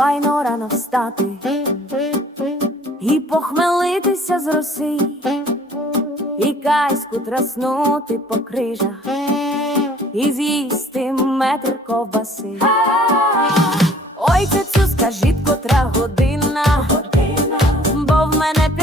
файно рано встати і похмелитися з роси, і каську траснути по крижах, і з'їсти метр ковбаси. Ой, цю скажіть, котра година, година, бо в мене.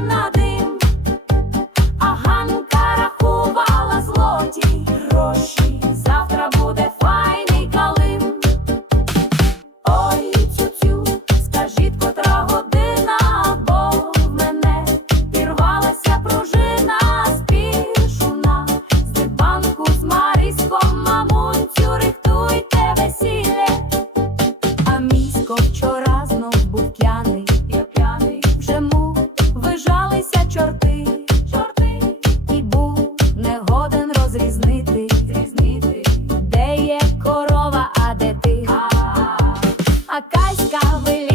not розрізнити, де є корова, а де ти? А каська вилі.